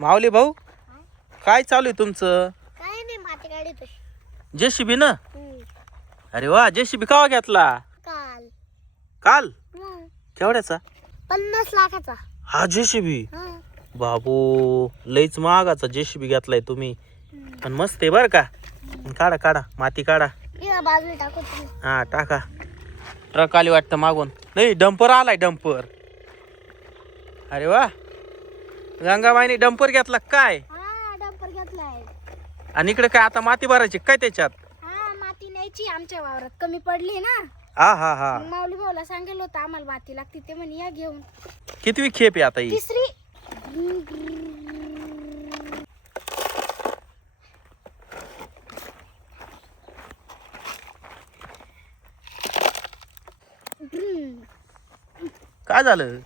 माऊली भाऊ काय चालू आहे तुमचं? काय नाही माती काढतोय. जेसीबी ना? अरे वा, जेसीबी केव्हा घेतला? काल काल? हं. केवढ्याचा? 50 लाखाचा. हा जेसीबी हं. बाबू लईच महागाचा जेसीबी घेतलाय तुम्ही. पण मस्त आहे बर का. काढा काढा माती काढा. या बाजूला टाकू तुम्ही. हा टाका. ट्रक आली वाटतं मागून. नाही डंपर आलाय डंपर. अरे वा, गंगाबाईने डंपर घेतला काय? हा डंपर घेतलाय. आणि इकडे काय आता माती भरायची काय त्याच्यात? हा माती न्यायची आमच्या वावरात कमी पडली ना. हा हा हा. मग माऊली भाऊला सांगितलं होतं आम्हाला माती लागते ते म्हणे या घेऊन. कितवी खेप आहे आता ही? तिसरी. काय झालं?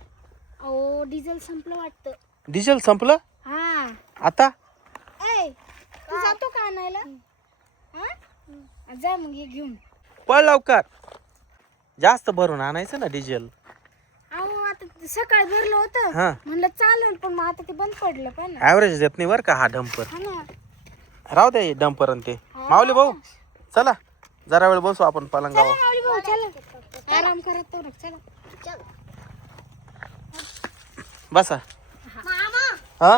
ओ डिझेल संपलं वाटतं. डिझेल संपलं हा आता? ए तू जातो का आणायला? हा जा मग ये घेऊन. पळ लवकर. जास्त भरून आणायचं ना डिझेल. अहो आता सकाळी भरलं होतं हा म्हणलं चालेल पण मग आता ते बंद पडलं पण. ऍव्हरेज देत नाही बरं का हा डंपर. हा ना. राहू दे डंपर आणि ते. माऊली भाऊ चला जरा वेळ बसू आपण पलंगावर. माऊली भाऊ चला आराम करत तो चला. चल बसा. मामा हा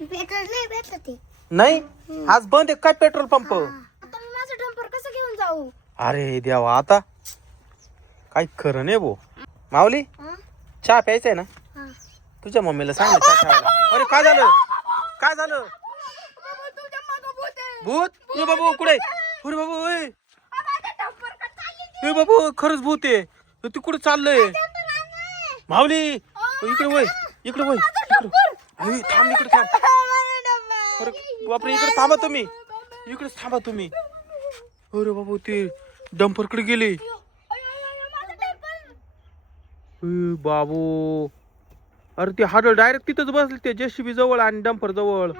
पेट्रोल नाही भेटत ते. नाही आज बंद आहे काय पेट्रोल पंप? आता मी माझं डंपर कसं घेऊन जाऊ? अरे देवा आता काही खरं नाही भाऊ. माऊली हा? चहा प्यायचा आहे ना? हा. तुझ्या मम्मीला सांग ना चहा ठेवायला. अरे काय झालं? काय झालं? भूत? ए बाबू कुठे? अरे बाबू ए बाबू खरंच भूत आहे. तू कुठे चाललंय? माऊली इकडे वय इकडे वय इकडे. अरे थांब इकडे थांब. अरे बापरे इकडे थांबा तुम्ही. इकडेच थांबा तुम्ही. अरे बाबू ते डंपर कडे गेले. बाबू अरे ते हाडळ डायरेक्ट तिथंच बसले ते जेसीबी जवळ आणि डंपर जवळ.